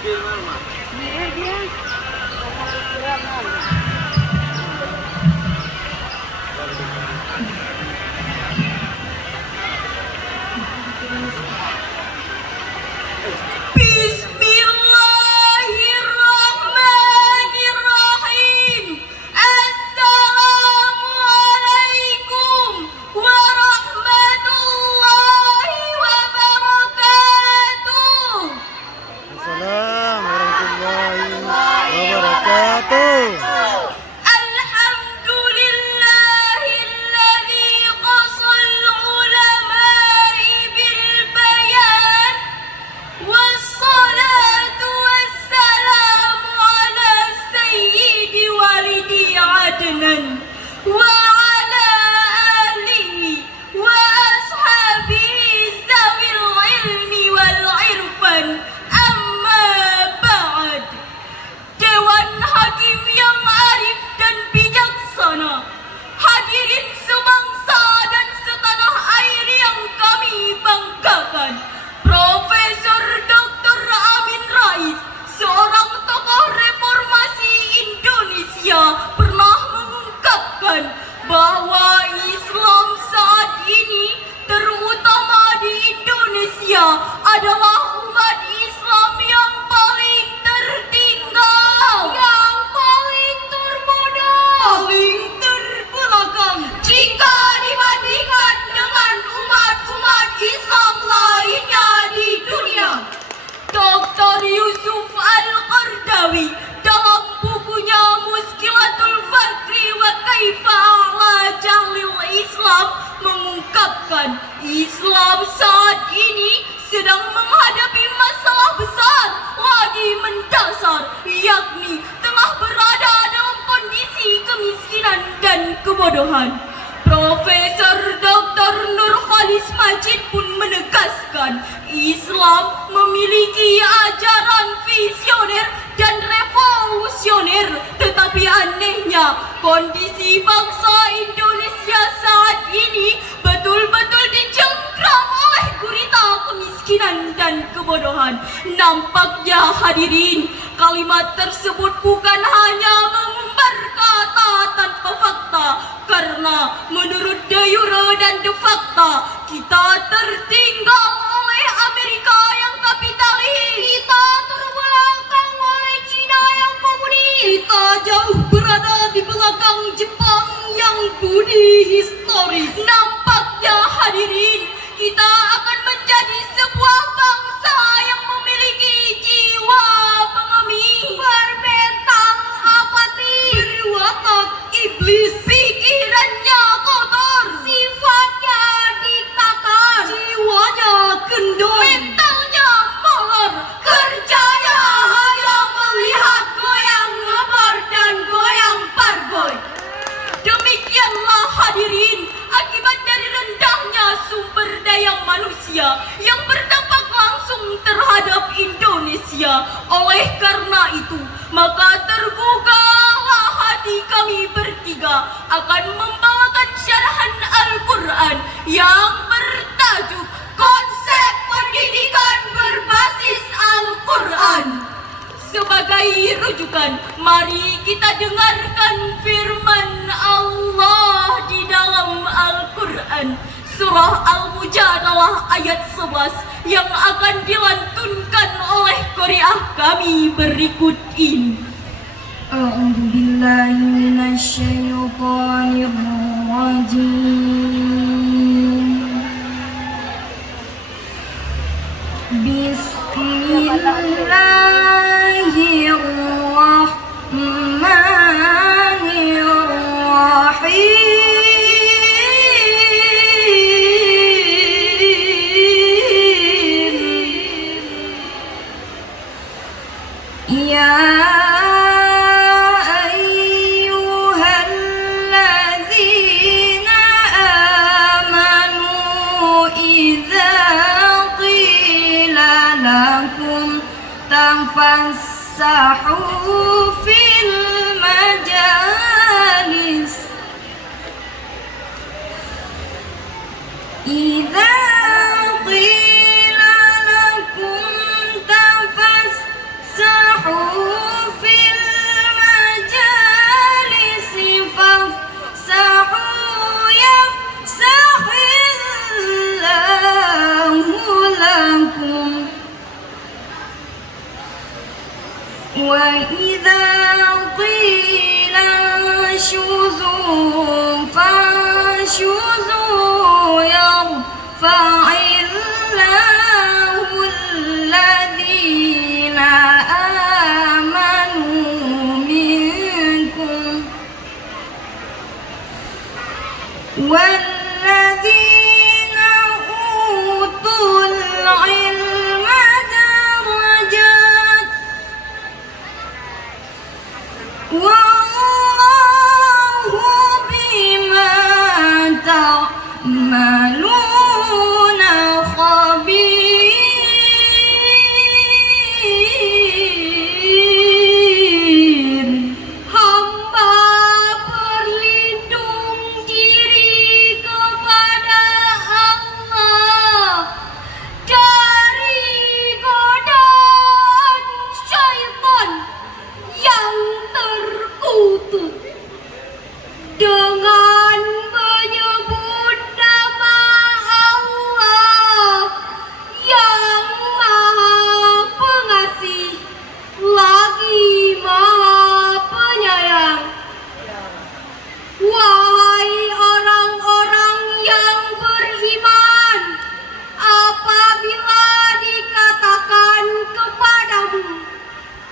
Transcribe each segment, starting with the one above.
Bismillahirrahmanirrahim. Assalamualaikum warahmatullahi wabarakatuh. Assalamualaikum warahmatullahi wabarakatuh. Alhamdulillahilladzi qasal ulama'i bil bayan. Wassalatu wassalamu ala sayyidi walidi adnan wa ala alihi wa ashabihi zawil ilmi wal irfan. Amma ba'd. Dewan Hakim yang arif dan bijaksana, hadirin sebangsa dan setanah air yang kami banggakan, Profesor Dr. Amin Rais, seorang tokoh reformasi Indonesia, pernah mengungkapkan bahwa Islam saat ini, terutama di Indonesia, adalah umat Islam yang paling tertinggal, yang paling terbodoh, paling terbelakang jika dibandingkan dengan umat-umat Islam lainnya di dunia. Dr. Yusuf Al-Qardawi dalam bukunya Muskilatul Fakri wa Kaifa A'la Jahlil Islam mengungkapkan Islam saat ini sedang menghadapi masalah besar lagi mendasar, yakni tengah berada dalam kondisi kemiskinan dan kebodohan. Profesor Dr. Nurholis Majid pun menegaskan Islam memiliki ajaran visioner dan revolusioner, tetapi anehnya kondisi bangsa Indonesia saat ini betul-betul dicengkram oleh gurita kemiskinan dan kebodohan. Nampaknya hadirin, kalimat tersebut bukan hanya mengumbar kata tanpa fakta, karena menurut de jure dan de facto kita tertinggal oleh Amerika yang kapitalis, kita terbelakang oleh Cina yang komunis, kita jauh berada di belakang Jepang yang budi historis. Nampaknya hadirin, kita akan menjadi sebuah bangsa yang memiliki jiwa pengemis, berbentang apatis, berwatak iblis, pikirannya kotor, sifatnya diktator, jiwanya kendor, mentalnya molor, kerjanya hanya melihat goyang ngebor dan goyang pargoy. Demikianlah hadirin, akibat dari rendahnya sumber daya manusia yang berdampak langsung terhadap Indonesia. Oleh karena itu, maka tergugahlah hati kami bertiga akan membawakan syarahan Al-Quran yang bertajuk Konsep Pendidikan Berbasis Al-Quran. Sebagai rujukan, mari kita dengarkan firman Allah di dalam Al-Quran, surah Al-Mujadalah ayat 11 yang akan dilantunkan oleh qari'ah kami berikut ini. A'udzu billahi minasy syaithanir rajim. Bismillahirrahmanirrahim. Ya tafassahu fil majalis idza qila lakum tafassahu وإذا قيل انشزوا فانشزوا يرفع الله الذين آمنوا منكم والذين أوتوا العلم درجات والله بما تعملون خبير. Hamba berlindung diri kepada Allah dari godaan syaitan yang terkutuk dengan menyebut nama Allah yang Maha Pengasih lagi Maha Penyayang. Wahai orang-orang yang beriman, apabila dikatakan kepadamu,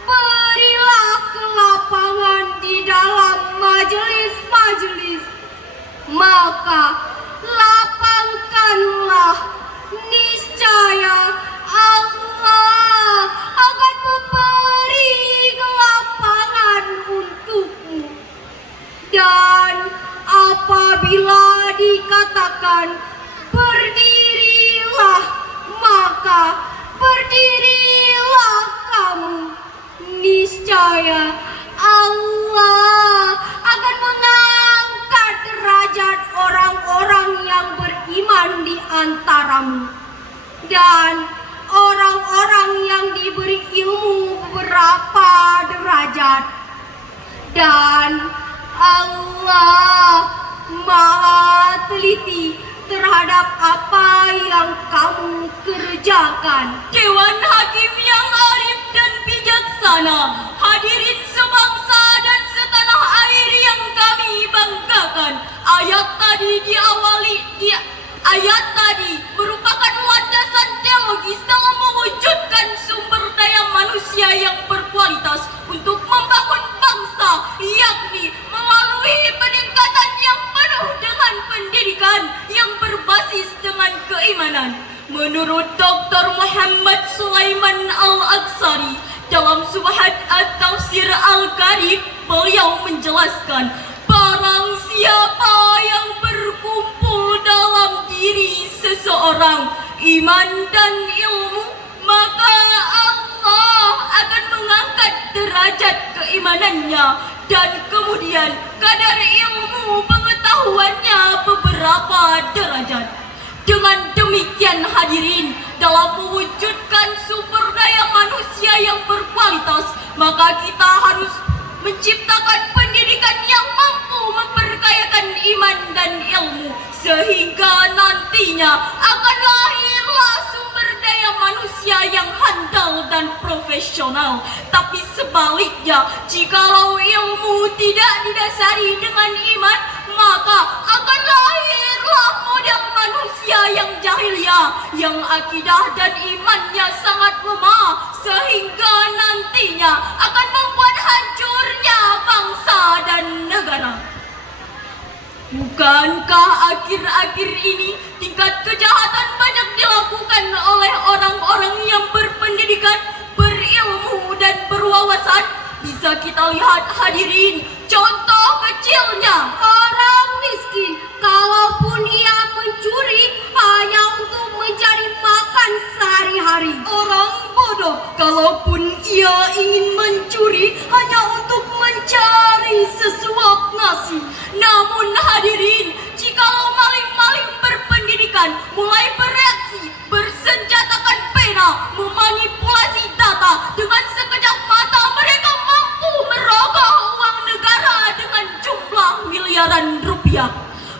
berilah kelapangan di dalam majelis-majelis, maka lapangkanlah, niscaya Allah akan memberi kelapangan untukmu. Dan apabila dikatakan berdirilah, maka berdirilah kamu, niscaya Allah akan mengangkat derajat orang-orang yang beriman di antaramu, dan orang-orang yang diberi ilmu beberapa derajat. Dan Allah Maha teliti terhadap apa yang kamu kerjakan. Dewan Hakim yang arif dan bijaksana, hadirin sebangsa dan setanah air yang kami banggakan. Ayat tadi merupakan landasan teologis dalam mewujudkan sumber daya manusia yang berkualitas untuk membangun bangsa, yakni melalui peningkatan yang penuh dengan pendidikan yang berbasis dengan keimanan. Menurut Dr. Muhammad Sulaiman Al-Aqsari, dalam Subhat At-Tafsir Al-Karim, beliau menjelaskan, barang siapa yang berkumpul dalam diri seseorang iman dan ilmu, maka Allah akan mengangkat derajat keimanannya dan kemudian kadar ilmu pengetahuannya beberapa derajat. Dengan demikian hadirin, dalam mewujudkan sumber daya manusia yang berkualitas, maka kita harus menciptakan pendidikan yang mampu memperkayakan iman dan ilmu, sehingga nantinya akan lahirlah sumber daya manusia yang handal dan profesional. Tapi sebaliknya, jikalau ilmu tidak didasari dengan iman, maka akan lahirlah model manusia yang jahiliyah, yang akidah dan imannya sangat lemah, sehingga nantinya akan membuat hancurnya bangsa dan negara. Bukankah akhir-akhir ini tingkat kejahatan banyak dilakukan oleh orang-orang yang berpendidikan, berilmu dan berwawasan? Bisa kita lihat hadirin, contoh kecilnya orang miskin, kalaupun ia mencuri hanya untuk mencari makan sehari-hari. Orang bodoh, kalaupun ia ingin mencuri hanya untuk mencari sesuap nasi. Namun hadirin, jikalau maling-maling berpendidikan mulai bereaksi, bersenjatakan pena, memanipulasi data, dengan sekejap mata mereka mampu merogoh uang negara dengan jumlah miliaran rupiah.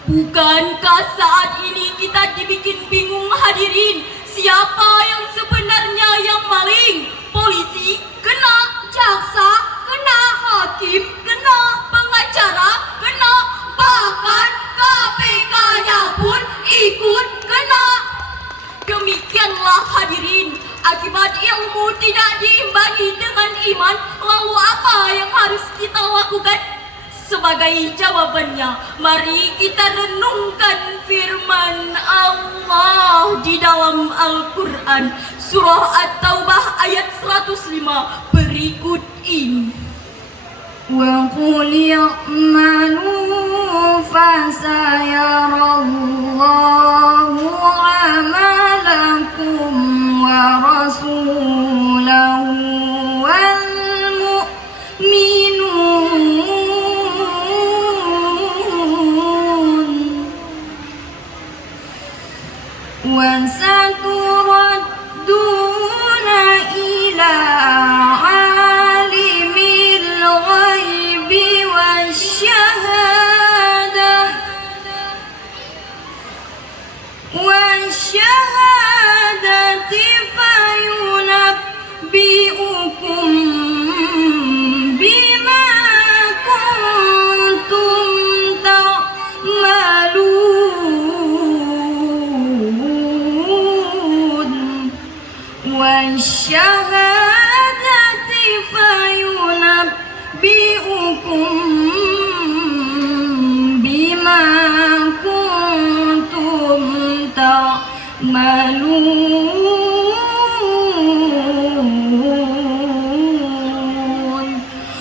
Bukankah saat ini kita dibikin bingung hadirin, siapa yang sebenarnya yang maling? Polisi kena jaksa kena, hakim kena, pengacara kena, bahkan KPK-nya pun ikut kena. Demikianlah hadirin, akibat ilmu tidak diimbangi dengan iman, lalu apa yang harus kita lakukan? Sebagai jawabannya, mari kita renungkan firman Allah di dalam Al-Quran, surah At-Taubah ayat 105 berikut ini. وَقُلْ اعْمَلُوا فَسَيَرَى عَمَلَكُمْ وَرَسُولُهُ وَالْمُؤْمِنُونَ وَسَتُرَدُّونَ إِلَى عَالِمِ الْغَيْبِ والشهادة فينبئكم بما كنتم تعملون والشهادة فينبئكم بما كنتم تعملون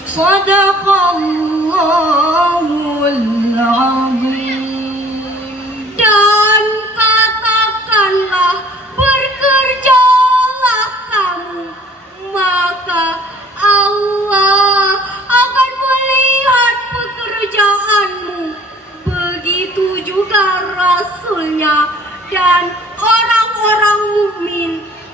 صدق الله العظيم. Dan katakanlah, bekerjalah kamu, maka Allah akan melihat pekerjaanmu. Begitu juga Rasulnya dan orang-orang mukmin,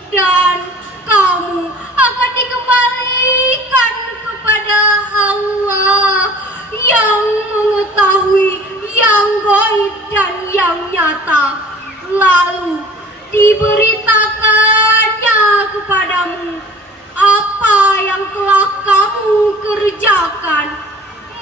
dan kamu akan dikembalikan kepada Allah yang mengetahui yang gaib dan yang nyata. Lalu diberitakannya kepadamu apa yang telah kamu kerjakan.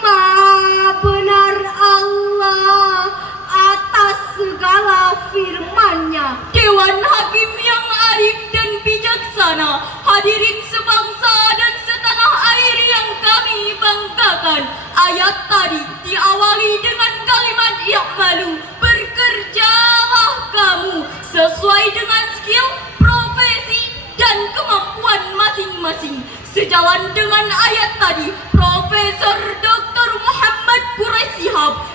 Maha benar Allah atas segala firman-Nya. Dewan Hakim yang arif dan bijaksana, hadirin sebangsa dan setanah air yang kami banggakan, ayat tadi diawali dengan kalimat i'malu, bekerjalah kamu sesuai dengan skill, profesi, dan kemampuan masing-masing. Sejalan dengan ayat tadi, Profesor Dr. Muhammad Quraisy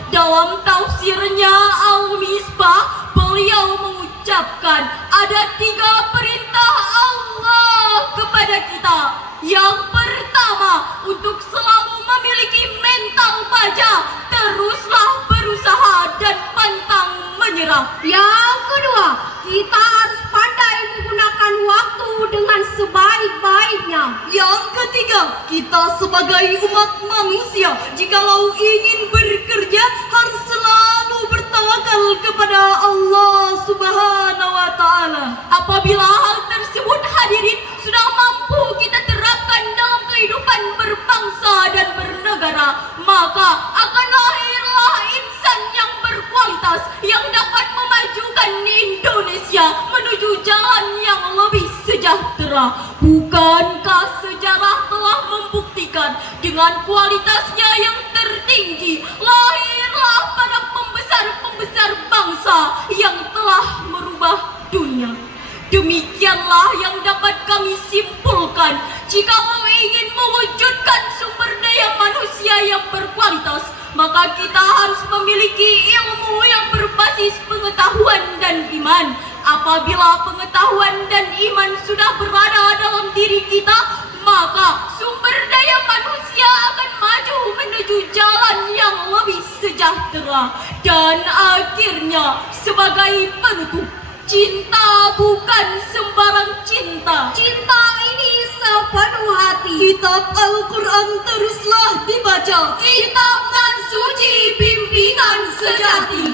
dalam tafsirnya Al-Misbah, beliau mengucapkan ada 3 perintah Allah kepada kita. Yang pertama, untuk selalu memiliki mental baja, teruslah berusaha dan pantang menyerah. Yang kedua, kita harus pandai menggunakan waktu dengan sebaik-baiknya. Yang ketiga, kita sebagai umat manusia, jikalau ingin bekerja harus selalu bertawakal kepada Allah Subhanahu wa Ta'ala. Apabila hal tersebut hadirin sudah mampu kita terapkan dalam kehidupan berbangsa dan bernegara, maka akan lahirlah insan yang berkualitas yang dapat memajukan Indonesia menuju jalan yang lebih sejahtera. Bukankah sejarah telah membuktikan dengan kualitasnya yang tertinggi, lahirlah para pembesar-pembesar bangsa yang telah merubah dunia. Demikianlah yang dapat kami simpulkan, jika ingin mewujudkan sumber daya manusia yang berkualitas, maka kita harus memiliki ilmu yang berbasis pengetahuan dan iman. Apabila pengetahuan dan iman sudah berada dalam diri kita, maka sumber daya manusia akan maju menuju jalan yang lebih sejahtera. Dan akhirnya, sebagai penutup, cinta bukan sembarang cinta. Cinta ini sepenuh hati. Kitab Al-Quran teruslah dibaca, kitab dan suci bimbingan sejati.